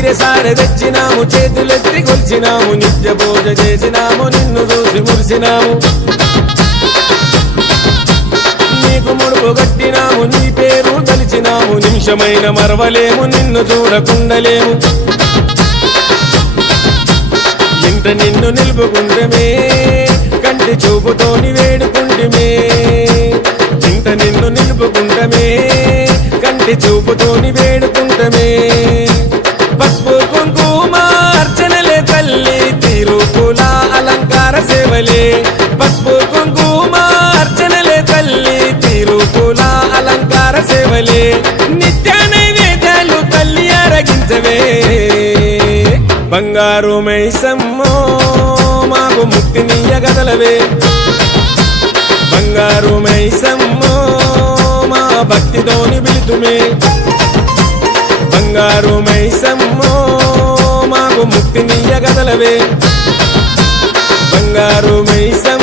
చీరె సారె తెచ్చినాము చేతులెత్తి కొలిచినాము నిత్య పూజ చేసినాము నిన్ను చూసి మురిసినాము నీకు ముడుపు కట్టినాము నీ పేరు తలిచినాము నిమిషమైన మరవలేము నిన్ను చూడకుండలేము ఇంత నిన్ను నిలుపుకుంటమే కంటి చూపుతోని వేడుకుంటమే ఇంత నిన్ను నిలుపుకుంటమే కంటి చూపుతోని వేడుకుంటమే పసుపు కుంకుమ అర్చనలే తల్లి తిరుపుల అలంకార సేవలే పసుపు కుంకుమ అర్చనలే తల్లి తిరుపుల అలంకార సేవలే నిత్య నైవేద్యాలు తల్లి అరగించవే బంగారు మైసమ్మో మాకు ముక్తినీయగదలవే బంగారు మైసమ్మో మా భక్తితోని పిలుతుమే బంగారు మైసమ్మో మాకు ముక్తినీయగదలవే బంగారు మైసమ్మ